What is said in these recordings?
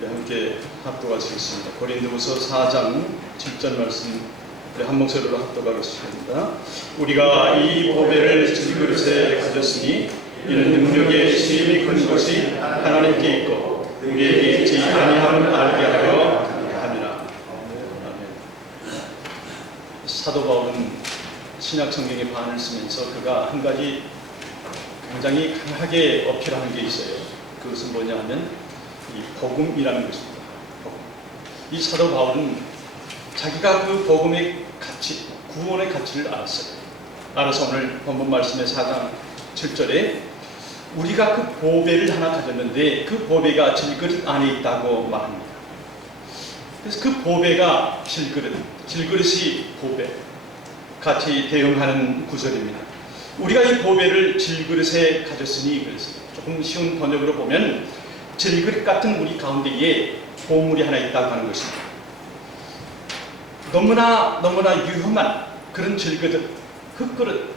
우리 함께 합독하시겠습니다. 고린도후서 4장 7절 말씀 우리 한 목소리로 합독하겠습니다. 우리가 이 보배를 질그릇에 가졌으니 이는 능력의 심히 큰 것이 하나님께 있고 우리에게 있지 아니함을 알게 하려 함이라. 아멘. 사도 바울은 신약 성경의 반을 쓰면서 그가 한 가지 굉장히 강하게 어필하는 게 있어요. 그것은 뭐냐 하면 이 복음이라는 것입니다. 복음. 이 사도 바울은 자기가 그 복음의 가치, 구원의 가치를 알았어요. 알아서 오늘 본문 말씀의 4장 7절에 우리가 그 보배를 하나 가졌는데 그 보배가 질그릇 안에 있다고 말합니다. 그래서 그 보배가 질그릇이 보배, 같이 대응하는 구절입니다. 우리가 이 보배를 질그릇에 가졌으니, 그래서 조금 쉬운 번역으로 보면 질그릇 같은 우리 가운데에 보물이 하나 있다고 하는 것입니다. 너무나 유험한 그런 질그릇, 흙그릇,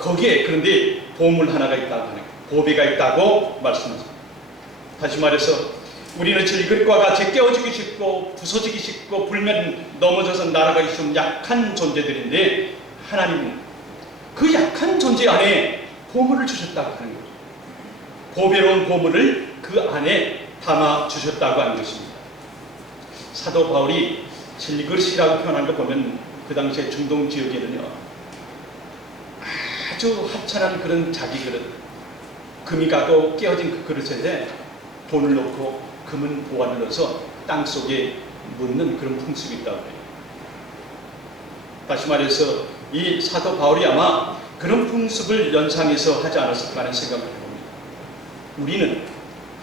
거기에 그런데 보물 하나가 있다고 하는 거예요. 보배가 있다고 말씀하십니다. 다시 말해서 우리는 질그릇과 같이 깨어지기 쉽고 부서지기 쉽고 불면 넘어져서 날아가기 쉬운 약한 존재들인데, 하나님은 그 약한 존재 안에 보물을 주셨다고 하는 거예요. 보배로운 보물을 그 안에 담아 주셨다고 하는 것입니다. 사도 바울이 질그릇이라고 표현한 거 보면 그 당시에 중동 지역에는요, 아주 하찮은 그런 자기 그릇, 금이 가고 깨어진 그 그릇에 돈을 넣고 금은 보관을 넣어서 땅 속에 묻는 그런 풍습이 있다고 해요. 다시 말해서 이 사도 바울이 아마 그런 풍습을 연상해서 하지 않았을까 하는 생각을 해봅니다. 우리는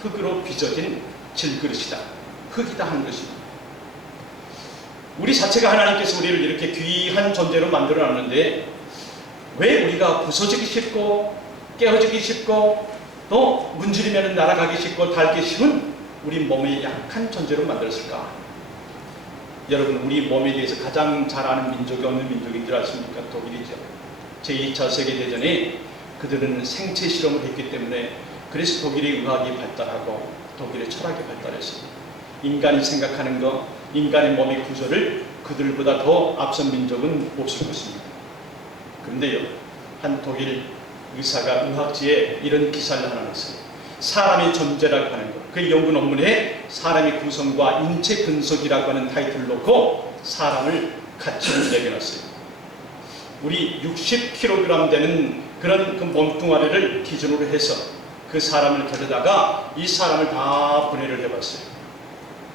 흙으로 빚어진 질그릇이다, 흙이다 하는 것입니다. 우리 자체가 하나님께서 우리를 이렇게 귀한 존재로 만들어 놨는데 왜 우리가 부서지기 쉽고 깨어지기 쉽고 또 문지르면 날아가기 쉽고 닳기 쉬운 우리 몸의 약한 존재로 만들었을까? 여러분, 우리 몸에 대해서 가장 잘 아는 민족이 어느 민족인 줄 아십니까? 독일이죠. 제2차 세계대전에 그들은 생체 실험을 했기 때문에 그래서 독일의 의학이 발달하고 독일의 철학이 발달했습니다. 인간이 생각하는 것, 인간의 몸의 구조를 그들보다 더 앞선 민족은 없을 것입니다. 그런데요, 한 독일 의사가 의학지에 이런 기사를 하나 냈어요. 사람의 존재라고 하는 것, 그 연구 논문에 사람의 구성과 인체 분석이라고 하는 타이틀을 놓고 사람을 가치를 매겨놨어요. 우리 60kg 되는 그런 그 몸뚱아리를 기준으로 해서 그 사람을 데려다가 이 사람을 다 분해를 해봤어요.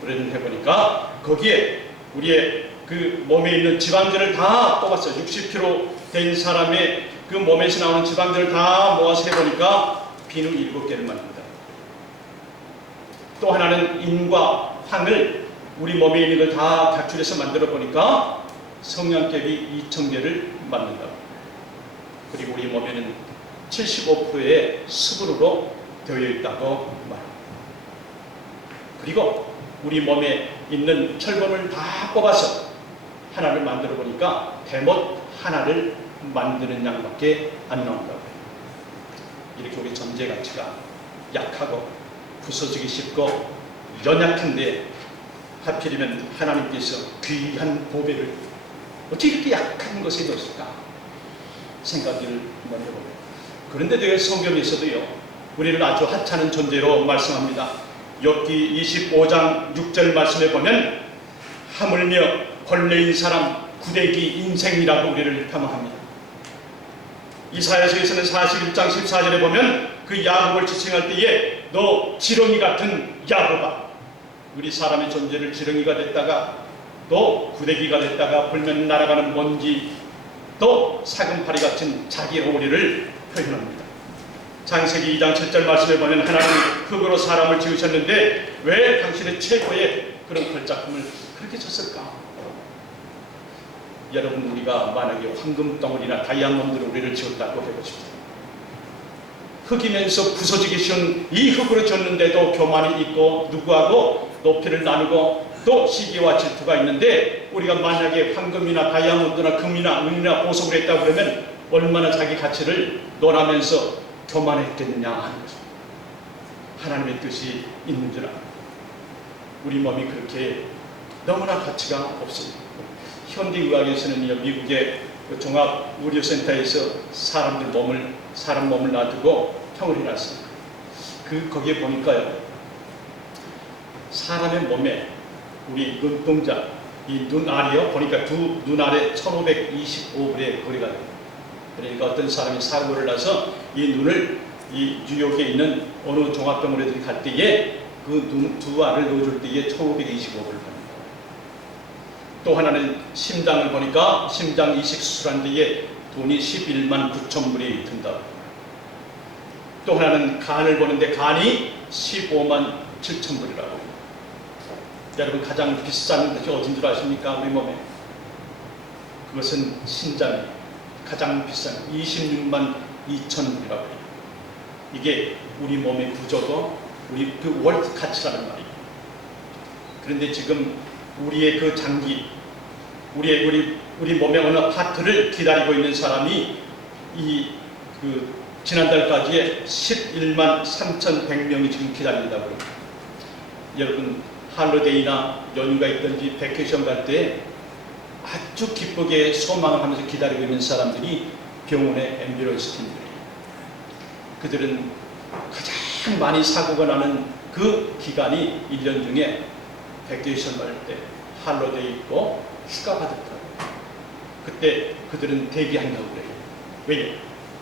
분해를 해보니까 거기에 우리의 그 몸에 있는 지방들을 다 뽑았어요. 60kg 된 사람의 그 몸에서 나오는 지방들을 다 모아서 해보니까 비누 7개를 만든다. 또 하나는 인과 황을 우리 몸에 있는 걸 다 각출해서 만들어 보니까 성냥개비 2000개를 만든다. 그리고 우리 몸에는 75%의 수분으로 되어 있다고 말합니다. 그리고 우리 몸에 있는 철분을 다 뽑아서 하나를 만들어 보니까 대못 하나를 만드는 양밖에 안 나온다고 해요. 이렇게 우리 존재 가치가 약하고 부서지기 쉽고 연약한데 하필이면 하나님께서 귀한 보배를 어떻게 이렇게 약한 것에 넣었을까 생각을 한번 해보면, 그런데도 성경에서도요 우리를 아주 하찮은 존재로 말씀합니다. 욥기 25장 6절 말씀에 보면 하물며 벌레인 사람 구데기 인생이라고 우리를 폄하합니다. 이사야서에서는 41장 14절에 보면 그 야곱을 지칭할 때에 너 지렁이 같은 야곱아, 우리 사람의 존재를 지렁이가 됐다가 또 구데기가 됐다가 불면 날아가는 먼지 또 사금파리 같은 자기로 우리를 표현합니다. 창세기 2장 7절 말씀에 보면 하나님이 흙으로 사람을 지으셨는데 왜 당신의 최고의 그런 걸작품을 그렇게 쳤을까? 여러분, 우리가 만약에 황금덩어리나 다이아몬드로 우리를 지었다고 해보십시오. 흙이면서 부서지기 쉬운 이 흙으로 지었는데도 교만이 있고 누구하고 높이를 나누고 또 시기와 질투가 있는데 우리가 만약에 황금이나 다이아몬드나 금이나 은이나 보석을 했다고 그러면 얼마나 자기 가치를 논하면서 교만했겠느냐 하는 거죠. 하나님의 뜻이 있는 줄 압니다. 우리 몸이 그렇게 너무나 가치가 없습니다. 현대의학에서는 미국의 그 종합의료센터에서 사람 몸을 놔두고 평을 해놨습니다. 거기에 보니까요, 사람의 몸에 우리 눈동자, 이 눈알이요, 보니까 두 눈알에 1525불의 거리가 됩니다. 그러니까 어떤 사람이 사고를 나서 이 눈을 이 뉴욕에 있는 어느 종합병원에 갈 때에 그 두 알을 넣어줄 때에 1525불을 받는다. 또 하나는 심장을 보니까 심장 이식 수술한 데에 돈이 11만 9천 불이 든다. 또 하나는 간을 보는데 간이 15만 7천 불이라고. 여러분, 가장 비싼 것이 어딘 줄 아십니까? 우리 몸에. 그것은 신장이 가장 비싼 26만 2천 불이라고 해요. 이게 우리 몸의 구조도 우리 그 월트 가치라는 말이에요. 그런데 지금 우리의 그 장기, 우리 몸의 어느 파트를 기다리고 있는 사람이 지난달까지에 11만 3,100명이 지금 기다린다고 합니다. 여러분, 할러데이나 연휴가 있든지 베케이션 갈 때 아주 기쁘게 소망을 하면서 기다리고 있는 사람들이 병원의 앰뷸런스 팀들이에요. 그들은 가장 많이 사고가 나는 그 기간이 1년 중에 베케이션 갈 때, 할러데이 있고 휴가 받을 때, 그때 그들은 대기한다고 그래요. 왜냐?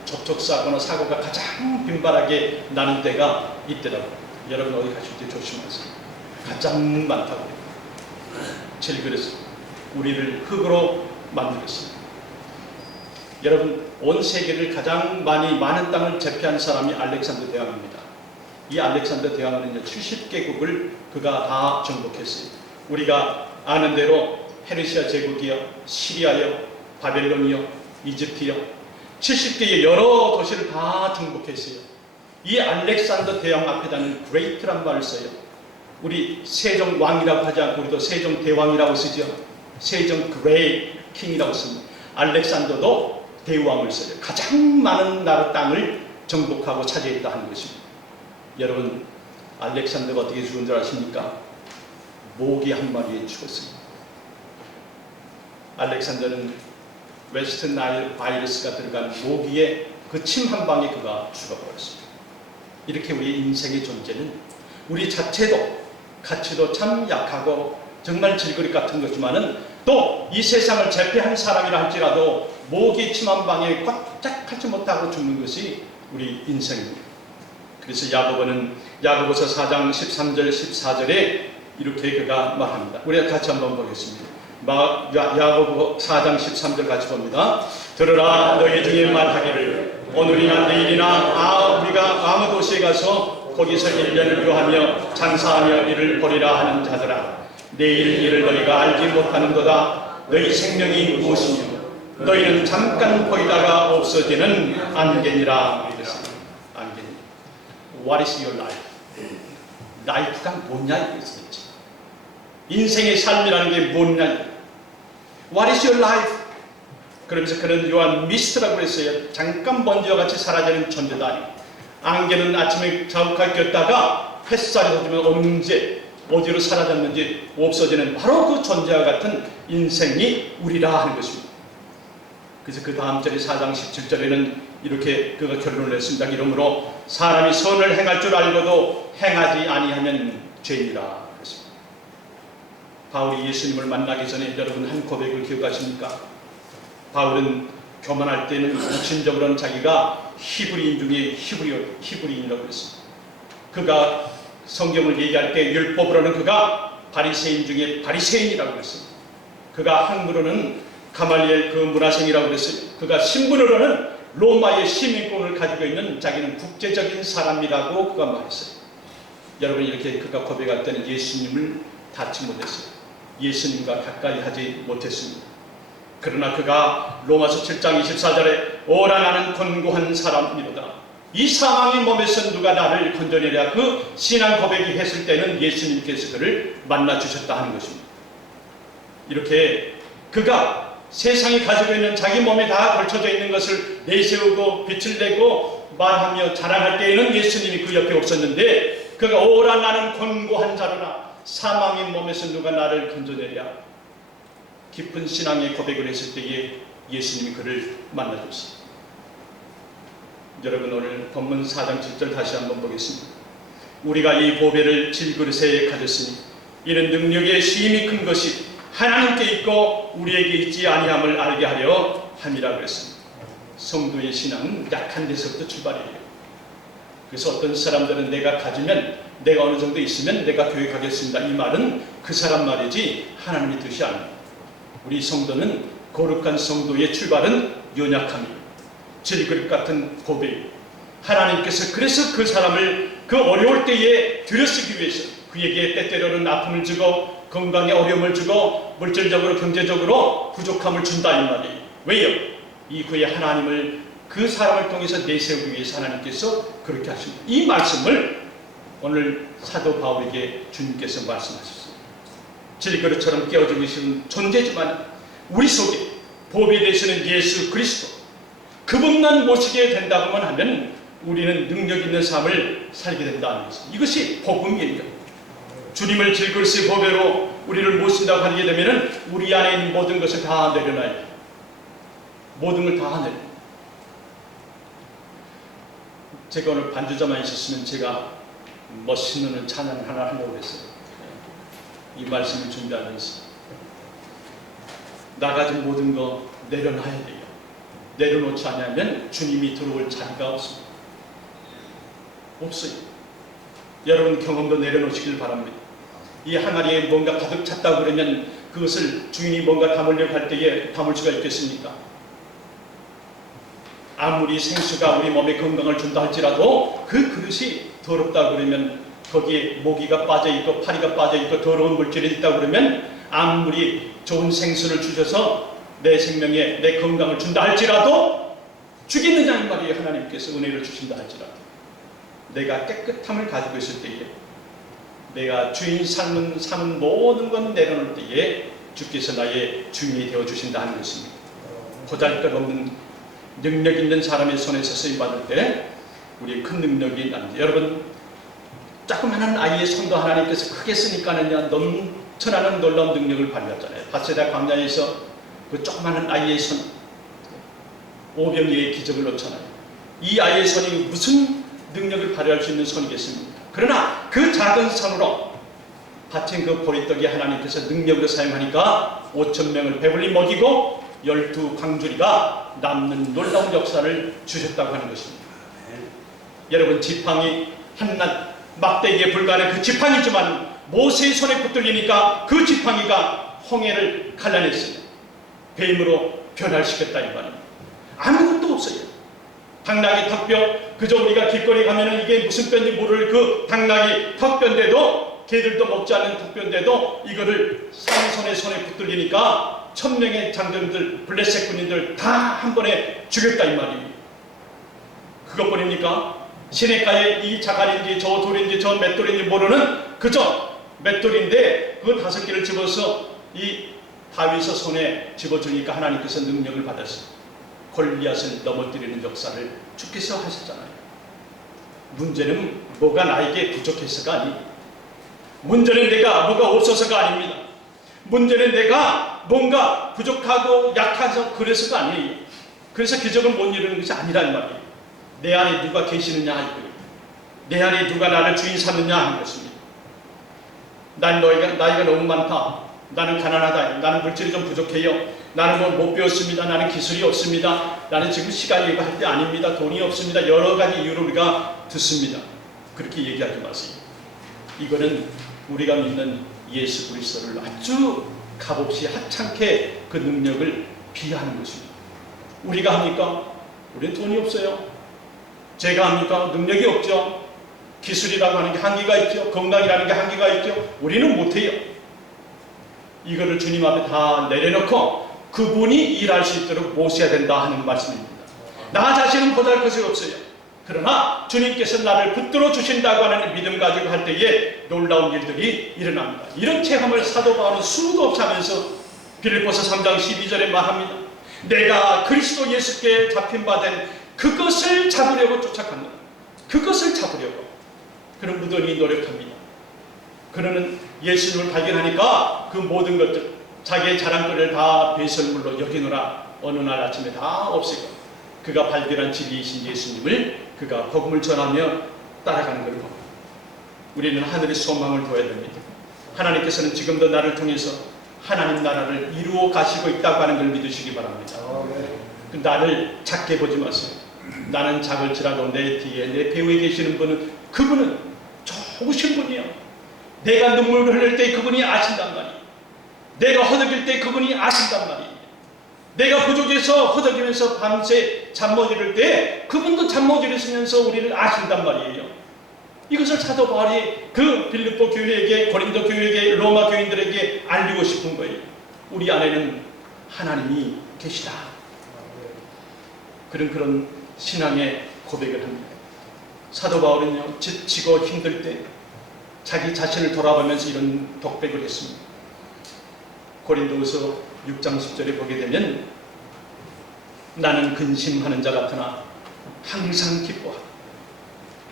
접촉사고나 사고가 가장 빈발하게 나는 때가 이때라고. 여러분, 어디 가실 때 조심하세요. 가장 많다고 해요. 질그릇, 우리를 흙으로 만들었습니다. 여러분, 온 세계를 가장 많은 땅을 제패한 사람이 알렉산더 대왕입니다. 이 알렉산더 대왕은 70개국을 그가 다 정복했어요. 우리가 아는 대로 페르시아 제국이요, 시리아요, 바벨론이요, 이집트요, 70개의 여러 도시를 다 정복했어요. 이 알렉산더 대왕 앞에다는 great란 말을 써요. 우리 세종 왕이라고 하지 않고 우리도 세종 대왕이라고 쓰죠. 세종 great king이라고 씁니다. 알렉산더도 대왕을 써요. 가장 많은 나라 땅을 정복하고 차지했다 하는 것입니다. 여러분, 알렉산더가 어떻게 죽은 줄 아십니까? 모기 한 마리에 죽었습니다. 알렉산더는 웨스트 나일 바이러스가 들어간 모기의 그 침 한 방에 그가 죽어버렸습니다. 이렇게 우리 인생의 존재는 우리 자체도 가치도 참 약하고 정말 질그릇 같은 것이지만은 또 이 세상을 제패한 사람이라 할지라도 모기 침 한 방에 꽉짝 하지 못하고 죽는 것이 우리 인생입니다. 그래서 야고보서 4장 13절 14절에 이렇게 그가 말합니다. 우리가 같이 한번 보겠습니다. 야고보 4장 13절 같이 봅니다. 들으라, 너희 중에 말하기를 오늘이나 내일이나 우리가 아무 도시에 가서 거기서 1년을 교하며 장사하며 이를 벌이라 하는 자들아, 내일 일을 너희가 알지 못하는도다. 너희 생명이 무엇이며 너희는 잠깐 보이다가 없어지는 안개니라. 안개니. What is your life? 라이프가 뭐냐 이거지. 인생의 삶이라는 게 뭐냐. What is your life? 그러면서 그는 요한 미스트라고 했어요. 잠깐 먼지와 같이 사라지는 존재다 아니고. 안개는 아침에 자욱하게 꼈다가 햇살이 돋으면 언제 어디로 사라졌는지 없어지는 바로 그 존재와 같은 인생이 우리라 하는 것입니다. 그래서 그 다음 절에 4장 17절에는 이렇게 그가 결론을 냈습니다. 이러므로 사람이 선을 행할 줄 알고도 행하지 아니하면 죄니라. 그랬습니다. 바울이 예수님을 만나기 전에 여러분 한 고백을 기억하십니까? 바울은 교만할 때는 진정으로는 자기가 히브리인 중에 히브리인이라고 했습니다. 그가 성경을 얘기할 때 율법으로는 그가 바리새인 중에 바리새인이라고 했습니다. 그가 학문으로는 가말리엘 그 문화생이라고 했어요. 그가 신분으로는 로마의 시민권을 가지고 있는 자기는 국제적인 사람이라고 그가 말했어요. 여러분, 이렇게 그가 고백할 때는 예수님을 닿지 못했어요. 예수님과 가까이 하지 못했습니다. 그러나 그가 로마서 7장 24절에 오라 나는 권고한 사람이로다. 이 사망의 몸에서 누가 나를 건져내랴. 그 신앙 고백이 했을 때는 예수님께서 그를 만나 주셨다 하는 것입니다. 이렇게 그가 세상이 가지고 있는 자기 몸에 다 걸쳐져 있는 것을 내세우고 빛을 내고 말하며 자랑할 때에는 예수님이 그 옆에 없었는데 그가 오라 나는 권고한 자로나 사망의 몸에서 누가 나를 건져내랴. 깊은 신앙의 고백을 했을 때에 예수님이 그를 만나줬습니다. 여러분, 오늘 본문 4장 7절 다시 한번 보겠습니다. 우리가 이 보배를 질그릇에 가졌으니 이는 능력의 시임이 큰 것이 하나님께 있고 우리에게 있지 아니함을 알게 하려 함이라 그랬습니다. 성도의 신앙은 약한 데서부터 출발이에요. 그래서 어떤 사람들은 내가 가지면, 내가 어느 정도 있으면 내가 교회 가겠습니다, 이 말은 그 사람 말이지 하나님의 뜻이 아닙니다. 우리 성도는, 거룩한 성도의 출발은 연약함이에요. 질그릇 같은 보배예요. 하나님께서 그래서 그 사람을 그 어려울 때에 들여쓰기 위해서 그에게 때때로는 아픔을 주고 건강에 어려움을 주고 물질적으로 경제적으로 부족함을 준다 이 말이에요. 왜요? 이 그의 하나님을, 그 사람을 통해서 내세우기 위해서 하나님께서 그렇게 하십니다. 이 말씀을 오늘 사도 바울에게 주님께서 말씀하셨어요. 질그릇처럼 깨어지고 싶은 존재지만 우리 속에 보배 되시는 예수 그리스도, 그분만 모시게 된다고만 하면 우리는 능력 있는 삶을 살게 된다는 것입니다. 이것이 복음이에요. 주님을 질그릇의 보배로 우리를 모신다고 하게 되면 우리 안에 있는 모든 것을 다 내려놔요. 모든 걸 다 내려. 제가 오늘 반주자만 있었으면 제가 멋있는 찬양 하나 하려고 했어요. 이 말씀을 준비하면서 나 가진 모든 거 내려놔야 돼요. 내려놓지 않으면 주님이 들어올 자리가 없습니다. 없어요. 여러분 경험도 내려놓으시길 바랍니다. 이 항아리에 뭔가 가득 찼다고 그러면 그것을 주인이 뭔가 담으려고 할 때에 담을 수가 있겠습니까? 아무리 생수가 우리 몸에 건강을 준다 할지라도 그 그릇이 더럽다고 그러면, 거기에 모기가 빠져있고 파리가 빠져있고 더러운 물질이 있다고 그러면, 아무리 좋은 생수를 주셔서 내 생명에 내 건강을 준다 할지라도 죽이느냐 이 말이에요. 하나님께서 은혜를 주신다 할지라도 내가 깨끗함을 가지고 있을 때에, 내가 주인 삼은 모든 건 내려놓을 때에 주께서 나의 주인이 되어주신다 하는 것입니다. 보잘것없는 능력 있는 사람의 손에서 쓰임받을 때 우리 큰 능력이 납니다. 여러분, 조그마한 아이의 손도 하나님께서 크게 쓰니까는 넘쳐나는 놀라운 능력을 발휘하잖아요. 바세다 광야에서 그 조그마한 아이의 손, 오병이어의 기적을 놓잖아요. 이 아이의 손이 무슨 능력을 발휘할 수 있는 손이겠습니까? 그러나 그 작은 손으로 받친 그 보리떡이 하나님께서 능력으로 사용하니까 5,000명을 배불리 먹이고 12광주리가 남는 놀라운 역사를 주셨다고 하는 것입니다. 여러분, 지팡이 한낱 막대기에 불과한 그 지팡이지만 모세의 손에 붙들리니까 그 지팡이가 홍해를 갈라냈어요. 뱀으로 변화시켰다 이 말입니다. 아무것도 없어요. 당나귀 턱뼈, 그저 우리가 길거리 가면은 이게 무슨 뼈인지 모를 그 당나귀 턱뼈인데도, 개들도 먹지 않는 턱뼈인데도 이거를 삼손의 손에 붙들리니까 1000명의 장정들, 블레셋 군인들 다 한 번에 죽였다 이 말입니다. 그것뿐입니까? 시내가에 이 자갈인지 저 돌인지 저 맷돌인지 모르는 그저 맷돌인데 그 5개를 집어서 이 다윗의 손에 집어주니까 하나님께서 능력을 받았어요. 골리앗을 넘어뜨리는 역사를 주께서 하셨잖아요. 문제는 뭐가 나에게 부족해서가 아니, 문제는 내가 뭐가 없어서가 아닙니다. 문제는 내가 뭔가 부족하고 약해서 그래서가 아니에요. 그래서 기적을 못 이루는 것이 아니란 말이에요. 내 안에 누가 계시느냐 이거예요. 내 안에 누가 나를 주인 삼느냐 하는 것입니다. 난 나이가 너무 많다. 나는 가난하다. 나는 물질이 좀 부족해요. 나는 뭐 못 배웠습니다. 나는 기술이 없습니다. 나는 지금 시간이 할 때 아닙니다. 돈이 없습니다. 여러 가지 이유로 우리가 듣습니다. 그렇게 얘기하지 마세요. 이거는 우리가 믿는 예수 그리스도를 아주 값없이 하찮게 그 능력을 비하하는 것입니다. 우리가 합니까? 우리는 돈이 없어요. 제가 합니까? 능력이 없죠. 기술이라고 하는 게 한계가 있죠. 건강이라는 게 한계가 있죠. 우리는 못해요. 이거를 주님 앞에 다 내려놓고 그분이 일할 수 있도록 모셔야 된다 하는 말씀입니다. 나 자신은 보잘것이 없어요. 그러나 주님께서 나를 붙들어 주신다고 하는 믿음 가지고 할 때에 놀라운 일들이 일어납니다. 이런 체험을 사도 바울은 수도 없이 하면서 빌립보서 3장 12절에 말합니다. 내가 그리스도 예수께 잡힌 바 된 그것을 잡으려고 쫓아간다. 그것을 잡으려고. 그는 무던히 노력합니다. 그는 예수님을 발견하니까 그 모든 것들, 자기의 자랑거리를 다 배설물로 여기노라 어느 날 아침에 다 없애고 그가 발견한 진리이신 예수님을 그가 복음을 전하며 따라가는 걸 봅니다. 우리는 하늘의 소망을 둬야 됩니다. 하나님께서는 지금도 나를 통해서 하나님 나라를 이루어 가시고 있다고 하는 걸 믿으시기 바랍니다. 나를 작게 보지 마세요. 나는 작을지라도 내 뒤에 내 배후에 계시는 분은, 그분은 좋으신 분이에요. 내가 눈물을 흘릴 때 그분이 아신단 말이에요. 내가 허덕일 때 그분이 아신단 말이에요. 내가 부족해서 허덕이면서 밤새 잠 못 이룰 때 그분도 잠 못 이루시면서 우리를 아신단 말이에요. 이것을 사도 바울이 그 빌립보 교회에게, 고린도 교회에게, 로마 교인들에게 알리고 싶은 거예요. 우리 안에는 하나님이 계시다. 그런 신앙의 고백을 합니다. 사도 바울은요, 지치고 힘들 때 자기 자신을 돌아보면서 이런 독백을 했습니다. 고린도후서 6장 10절에 보게 되면 나는 근심하는 자 같으나 항상 기뻐하고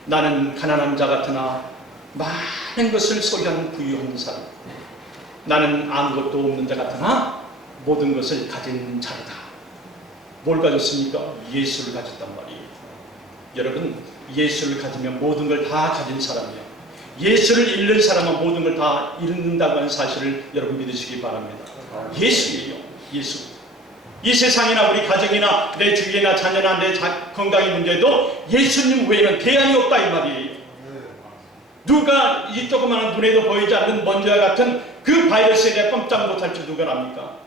나는 가난한 자 같으나 많은 것을 소유한 부유한 사람, 나는 아무것도 없는 자 같으나 모든 것을 가진 자로다. 뭘 가졌습니까? 예수를 가졌단 말이에요. 여러분, 예수를 가지면 모든 걸 다 가진 사람이에요. 예수를 잃는 사람은 모든 걸 다 잃는다고 하는 사실을 여러분 믿으시기 바랍니다. 예수예요. 예수. 이 세상이나 우리 가정이나 내 주위나 자녀나 내 건강의 문제도 예수님 외에는 대안이 없다 이 말이에요. 누가 이 조그마한 눈에도 보이지 않는 먼지와 같은 그 바이러스에 대해 꼼짝 못할 줄 누가 압니까?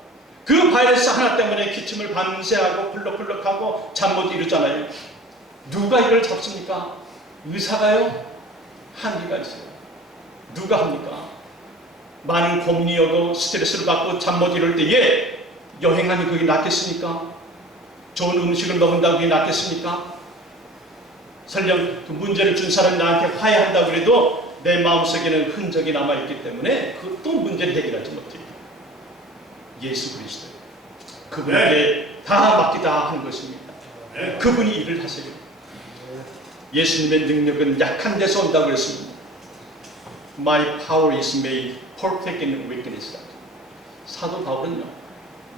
그 바이러스 하나 때문에 기침을 밤새하고 펄럭펄럭하고 잠 못 이루잖아요. 누가 이걸 잡습니까? 의사가요? 한계가 있어요. 누가 합니까? 많은 고민이 오고 스트레스를 받고 잠 못 이룰 때에 여행하면 그게 낫겠습니까? 좋은 음식을 먹는다고 그게 낫겠습니까? 설령 그 문제를 준 사람이 나한테 화해한다고 그래도 내 마음속에는 흔적이 남아있기 때문에 그것도 문제를 해결하지 못해요. 예수 그리스도, 그분에게 다 맡기다 하는 것입니다. 그분이 일을 하세요. 예수님의 능력은 약한 데서 온다고 그랬습니다. My power is made perfect in weakness. 사도 바울은요,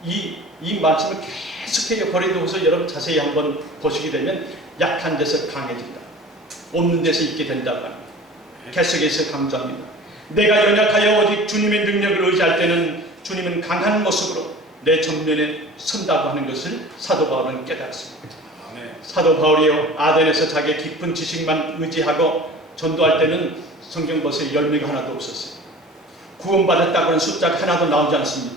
이 말씀을 계속해요. 고린도후서 여러분 자세히 한번 보시게 되면 약한 데서 강해진다, 없는 데서 있게 된다고 합니다. 계속해서 강조합니다. 내가 연약하여 오직 주님의 능력을 의지할 때는 주님은 강한 모습으로 내 전면에 선다고 하는 것을 사도 바울은 깨달았습니다. 사도 바울이요, 아덴에서 자기의 깊은 지식만 의지하고 전도할 때는 성경 보세요. 열매가 하나도 없었어요. 구원받았다고 하는 숫자가 하나도 나오지 않습니다.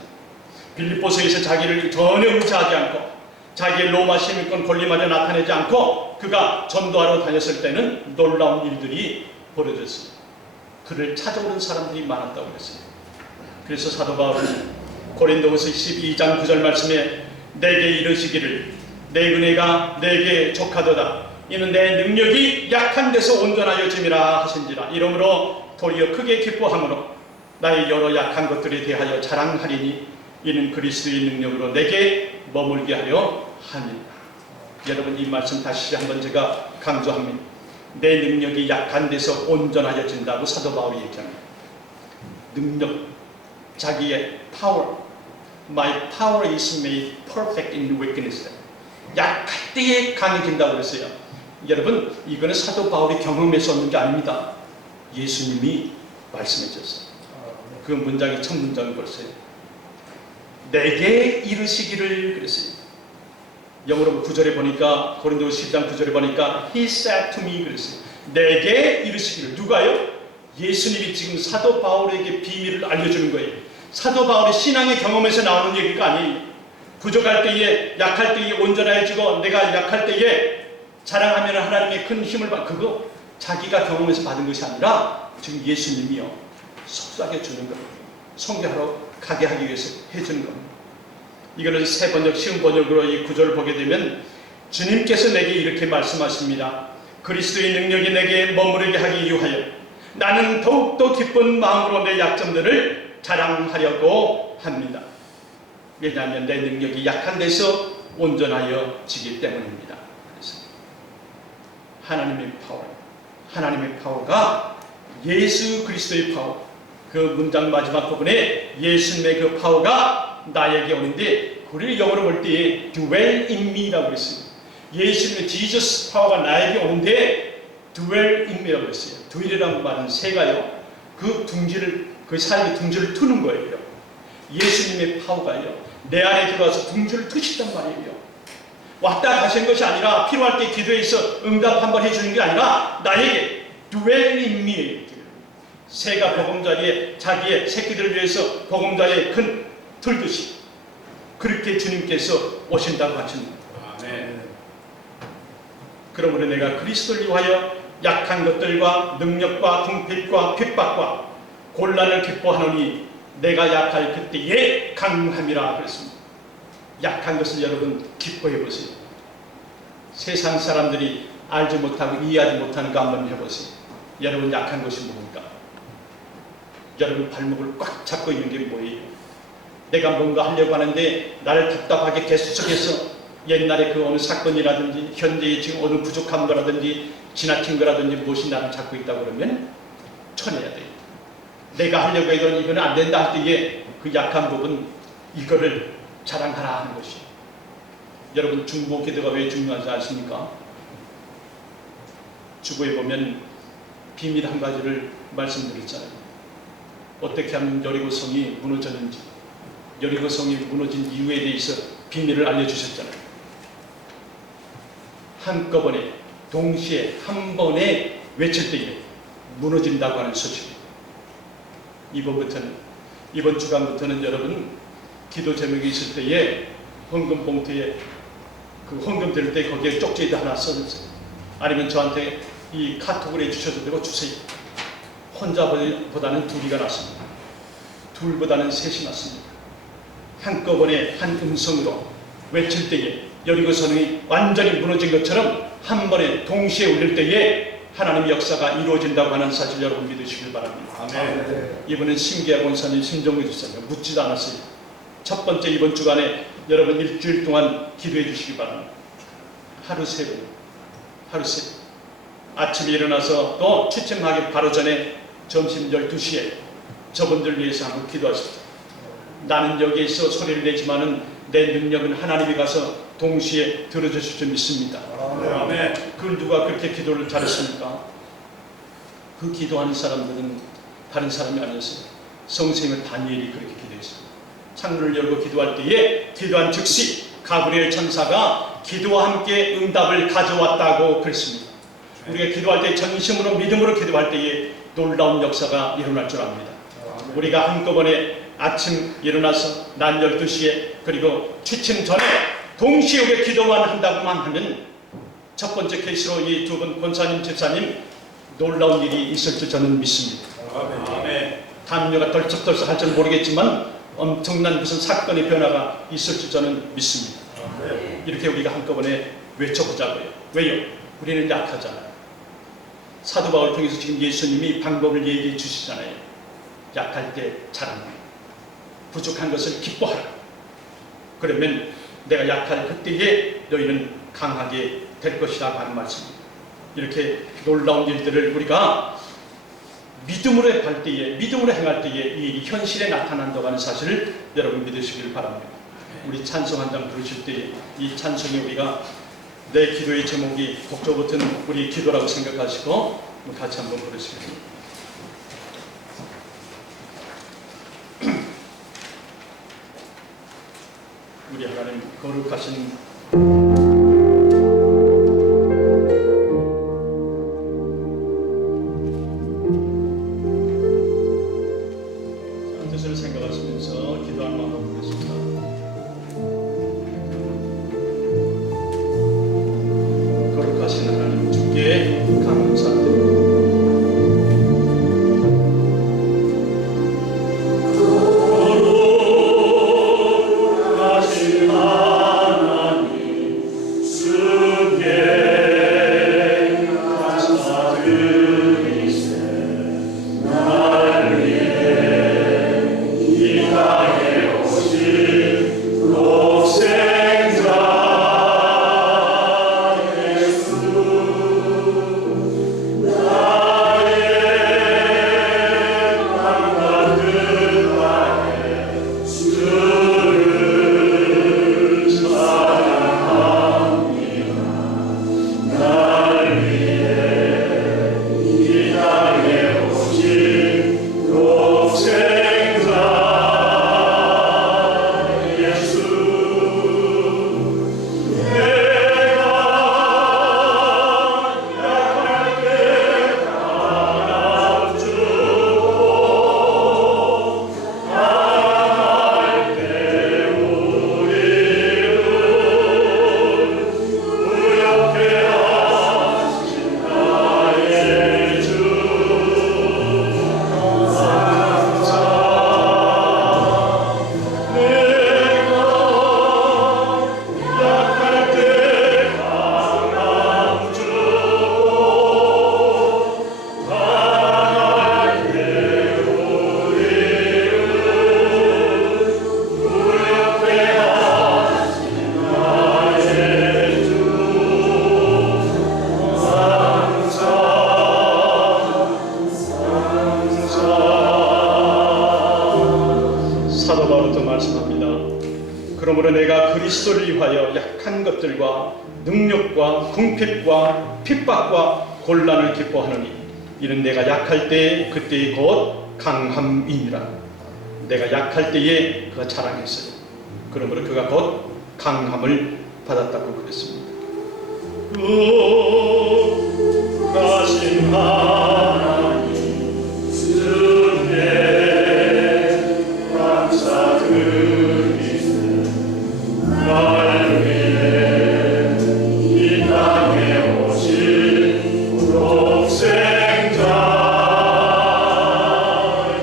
빌립보서에서 자기를 전혀 의지하지 않고 자기의 로마 시민권 권리마저 나타내지 않고 그가 전도하러 다녔을 때는 놀라운 일들이 벌어졌습니다. 그를 찾아오는 사람들이 많았다고 그랬어요. 그래서 사도 바울은 고린도후서 12장 9절 말씀에 내게 이르시기를 내 은혜가 내게 족하도다. 이는 내 능력이 약한 데서 온전하여 짐이라 하신지라. 이러므로 도리어 크게 기뻐함으로 나의 여러 약한 것들에 대하여 자랑하리니 이는 그리스도의 능력으로 내게 머물게 하려 함이라. 여러분, 이 말씀 다시 한번 제가 강조합니다. 내 능력이 약한 데서 온전하여진다고 사도 바울이 얘기합니다. 능력, 자기의 power, my power is made perfect in weakness. 약할 때에 강해진다고 그랬어요. 여러분, 이거는 사도 바울이 경험해서 얻는 게 아닙니다. 예수님이 말씀해 줬어요. 그 문장이 첫 문장을 보세요. 내게 이르시기를 그랬어요. 영어로 9절에 보니까, 고린도후서 10장 9절에 보니까 He said to me 그랬어요. 내게 이르시기를. 누가요? 예수님이 지금 사도 바울에게 비밀을 알려주는 거예요. 사도 바울의 신앙의 경험에서 나오는 얘기가 아니에요. 부족할 때에, 약할 때에 온전해지고 내가 약할 때에 자랑하면 하나님의 큰 힘을 받고, 그거 자기가 경험해서 받은 것이 아니라 지금 예수님이요, 속삭여 주는 겁니다. 선교하러 가게 하기 위해서 해주는 겁니다. 이거는 새 번역, 쉬운 번역으로 이 구절을 보게 되면 주님께서 내게 이렇게 말씀하십니다. 그리스도의 능력이 내게 머무르게 하기 위하여 나는 더욱더 기쁜 마음으로 내 약점들을 자랑하려고 합니다. 왜냐하면 내 능력이 약한 데서 온전하여지기 때문입니다. 그래서 하나님의 파워, 하나님의 파워가 예수 그리스도의 파워, 그 문장 마지막 부분에 예수님의 그 파워가 나에게 오는데 그를 영어로 볼 때 dwell in me라고 그랬어요. 예수님의 Jesus 파워가 나에게 오는데 dwell in me라고 그랬어요. dwell이라는 말은 새가요. 그 둥지를 그 사람의 둥지를 트는 거예요. 예수님의 파워가요. 내 안에 들어와서 둥지를 트신단 말이에요. 왔다 가신 것이 아니라 필요할 때 기도해서 응답 한번 해주는 게 아니라 나에게 dwell in me. 새가 보금자리에 자기의 새끼들을 위해서 보금자리에 큰 틀듯이 그렇게 주님께서 오신다고 하십니다. 아멘. 그러므로 내가 그리스도를 위하여 약한 것들과 능력과 궁핍과 핍박과 곤란을 기뻐하노니 내가 약할 그때에 강함이라 그랬습니다. 약한 것을 여러분 기뻐해 보세요. 세상 사람들이 알지 못하고 이해하지 못하는 거 한번 해보세요. 여러분 약한 것이 뭡니까? 여러분 발목을 꽉 잡고 있는 게 뭐예요? 내가 뭔가 하려고 하는데 나를 답답하게 계속해서 옛날에 그 어느 사건이라든지 현재의 지금 어느 부족한 거라든지 지나친 거라든지 무엇이 나를 잡고 있다고 그러면 쳐내야 돼요. 내가 하려고 해도 이거는 안 된다 할 때에 그 약한 부분 이거를 자랑하라 하는 것이. 여러분 중보 기도가 왜 중요한지 아십니까? 주보에 보면 비밀 한 가지를 말씀드렸잖아요. 어떻게 하면 여리고성이 무너졌는지, 여리고성이 무너진 이유에 대해서 비밀을 알려주셨잖아요. 한꺼번에 동시에 한 번에 외칠 때에 무너진다고 하는 소식. 이번 주간부터는 여러분 기도 제목이 있을 때에 헌금 봉투에 그 헌금 될 때 거기에 쪽지에다 하나 써주세요. 아니면 저한테 이 카톡을 해주셔도 되고 주세요. 혼자보다는 둘이가 낫습니다. 둘보다는 셋이 낫습니다. 한꺼번에 한 음성으로 외칠 때에 여리고성이 완전히 무너진 것처럼 한 번에 동시에 울릴 때에 하나님의 역사가 이루어진다고 하는 사실 여러분 믿으시길 바랍니다. 아멘. 이번엔 심기아 권사님, 심정규 집사님 묻지도 않았어요. 첫 번째 이번 주간에 여러분 일주일 동안 기도해 주시기 바랍니다. 하루 세 번, 하루 세 번. 아침에 일어나서 또 취침하기 바로 전에 점심 12시에 저분들 위해서 한번 기도하십시오. 나는 여기에서 소리를 내지만은 내 능력은 하나님이 가서 동시에 들어주실 줄 믿습니다. 아멘. 그걸 누가 그렇게 기도를 잘했습니까? 그 기도하는 사람들은 다른 사람이 아니었어요. 성생을 다니엘이 그렇게 기도했어요. 창문을 열고 기도할 때에 기도한 즉시 가브리엘 천사가 기도와 함께 응답을 가져왔다고 그랬습니다. 우리가 기도할 때 전심으로 믿음으로 기도할 때에 놀라운 역사가 일어날 줄 압니다. 우리가 한꺼번에 아침 일어나서 낮 12시에 그리고 취침 전에 동시에 우리가 기도만 한다고만 하면 첫 번째 케이스로 이 두 분 권사님, 집사님 놀라운 일이 있을 줄 저는 믿습니다. 아멘. 담요가 덜썩덜썩 할 줄 모르겠지만 엄청난 무슨 사건의 변화가 있을 줄 저는 믿습니다. 아멘. 이렇게 우리가 한꺼번에 외쳐보자고요. 왜요? 우리는 약하잖아요. 사도 바울 통해서 지금 예수님이 방법을 얘기해 주시잖아요. 약할 때 자랑하라. 부족한 것을 기뻐하라. 그러면 내가 약할 그때에 너희는 강하게 될 것이라고 하는 말씀입니다. 이렇게 놀라운 일들을 우리가 믿음으로 할 때에, 믿음으로 행할 때에 이 현실에 나타난다고 하는 사실을 여러분 믿으시길 바랍니다. 우리 찬송 한 장 부르실 때에 이 찬송에 우리가 내 기도의 제목이 독조 버튼 우리 기도라고 생각하시고 같이 한번 부르시겠습니다. 우리 하나님 거룩하신 뜻을 생각하시면서 기도하는 마음으로 부르겠습니다. 거룩하신 하나님 주께 감사드립니다. 이 땅에 오신 바로도 말씀합니다. 그러므로 내가 그리스도를 위하여 약한 것들과 능력과 궁핍과 핍박과 곤란을 기뻐하노니 이는 내가 약할 때 그때의 곧 강함이니라. 내가 약할 때에 그가 자랑했어요. 그러므로 그가 곧 강함을 받았다고 그랬습니다. 가신 하나님 은혜 감사드리세. 날 위해 이 땅에 오신 독생자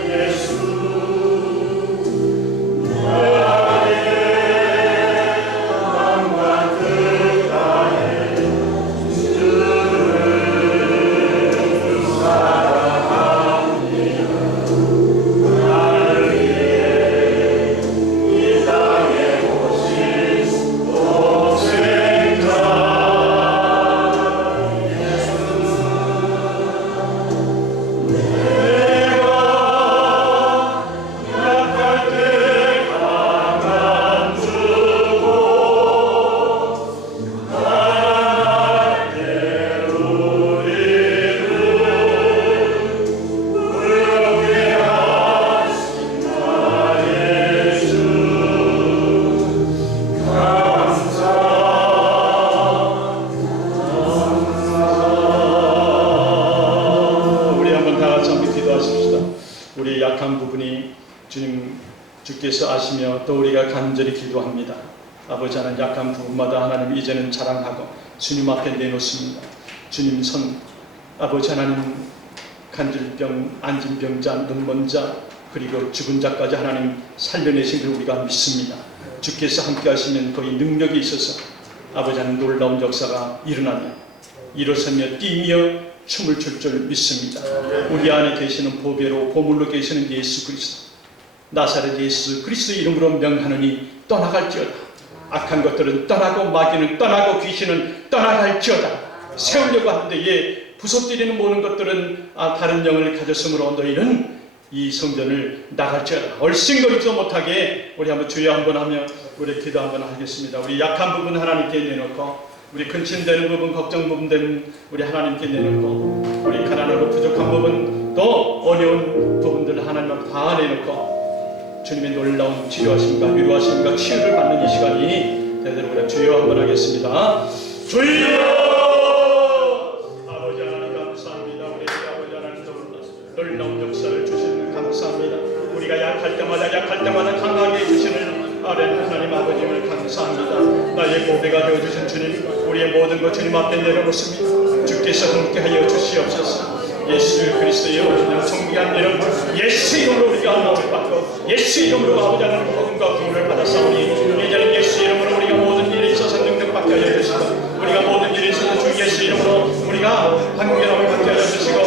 예수 주께서 아시며 또 우리가 간절히 기도합니다. 아버지 하나님, 약한 부분마다 하나님 이제는 자랑하고 주님 앞에 내놓습니다. 주님 손, 아버지 하나님, 간질병, 안진병자, 눈먼 자, 그리고 죽은 자까지 하나님 살려내신 걸 우리가 믿습니다. 주께서 함께 하시면 거기 능력이 있어서 아버지 하나님 놀라운 역사가 일어나며 일어서며 뛰며 춤을 출 줄 믿습니다. 우리 안에 계시는 보배로 보물로 계시는 예수 그리스도, 나사렛 예수 그리스도의 이름으로 명하노니 떠나갈지어다. 악한 것들은 떠나고 마귀는 떠나고 귀신은 떠나갈지어다. 세우려고 하는 데에 부서뜨리는 모든 것들은 다른 영을 가졌으므로 너희는 이 성전을 나갈지어다. 얼씬거리지도 못하게 우리 한번 주여 한번 하며 우리 기도 한번 하겠습니다. 우리 약한 부분 하나님께 내놓고, 우리 근심되는 부분, 걱정 부분 되는 우리 하나님께 내놓고, 우리 가난하고 부족한 부분, 또 어려운 부분들을 하나님 앞에 다 내놓고 주님의 놀라운 치료하심과 위로하심과 치유를 받는 이 시간이 되도록 우리 주여 한번 하겠습니다. 주여! 아버지 하나님 감사합니다. 우리 아버지 하나님 놀라운 역사를 주시는 감사합니다. 우리가 약할 때마다 강하게 해주시는 아멘 하나님 아버님을 감사합니다. 나의 보배가 되어주신 주님, 우리의 모든 것 주님 앞에 내려놓습니다. 주께서 함께하여 주시옵소서. 예수 그리스도의 오직 성귀한 이름 예수 이름으로 우리가 마음을 받고 예수 이름으로 아버지 하나님 복음과 구원을 받았사오니 이제는 예수 이름으로 우리가 모든 일에 있어서 능력받게 하여 주시고, 우리가 모든 일에 있어서 주 예수 이름으로 우리가 강건함을 받게 하여 주시고,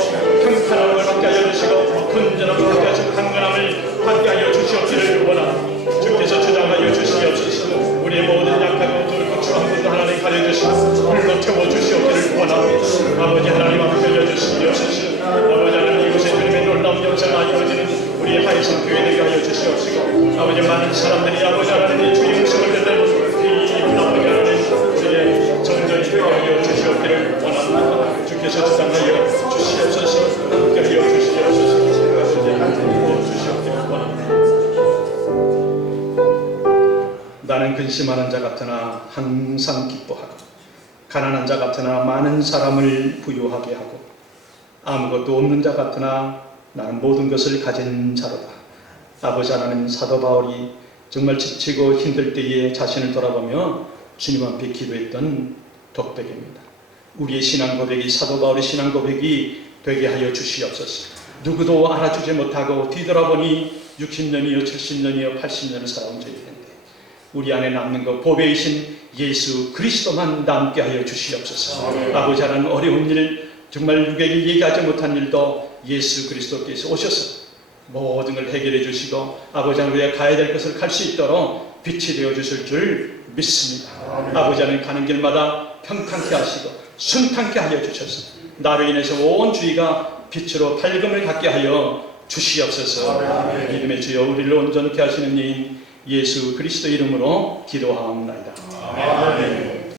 평탄함을 받게 하여 주시고, 근전함을 받게 하시고, 강건함을 받게 하여 주시옵기를 원합니다. 주께서 주장하여 주시옵소서. 우리의 모든 약하고 어두운 추한 분도 하나님 가려주시고 불로 채워주시옵기를 원합니다. 아버지 하나님 앞에 열려주시옵소서. 아버지 하나님, 이곳에 주님의 놀라운 역사가 이루어지는 우리 하이성 교회 되게 하여 주시옵시고, 아버지 많은 사람들이 아버지 하나님의 주의 음성을 듣는 이 아버지 하나님 주의 정전이 되게 하여 주시옵기를 원합니다. 주께서 주장하여 주시옵소서. 함께 하여 주시옵소서. 주시옵기를 원합니다. 나는 근심하는 자 같으나 항상 기뻐하고, 가난한 자 같으나 많은 사람을 부유하게 하고, 아무것도 없는 자 같으나 나는 모든 것을 가진 자로다. 아버지 하나님, 사도 바울이 정말 지치고 힘들 때에 자신을 돌아보며 주님 앞에 기도했던 독백입니다. 우리의 신앙 고백이 사도 바울의 신앙 고백이 되게 하여 주시옵소서. 누구도 알아주지 못하고 뒤돌아보니 60년이요 70년이요 80년을 살아온 저희들인데 우리 안에 남는 것 보배이신 예수 그리스도만 남게 하여 주시옵소서. 아버지 하나님, 어려운 일, 정말 누구에게 얘기하지 못한 일도 예수 그리스도께서 오셔서 모든 걸 해결해 주시고, 아버지 하나님, 우리가 가야 될 것을 갈 수 있도록 빛이 되어 주실 줄 믿습니다. 아버지 하나님, 가는 길마다 평탄케 하시고 순탄케 하여 주셔서 나로 인해서 온 주위가 빛으로 밝음을 갖게 하여 주시옵소서. 아멘. 믿음의 주여 우리를 온전케 하시는 이인 예수 그리스도 이름으로 기도하옵나이다. 아멘.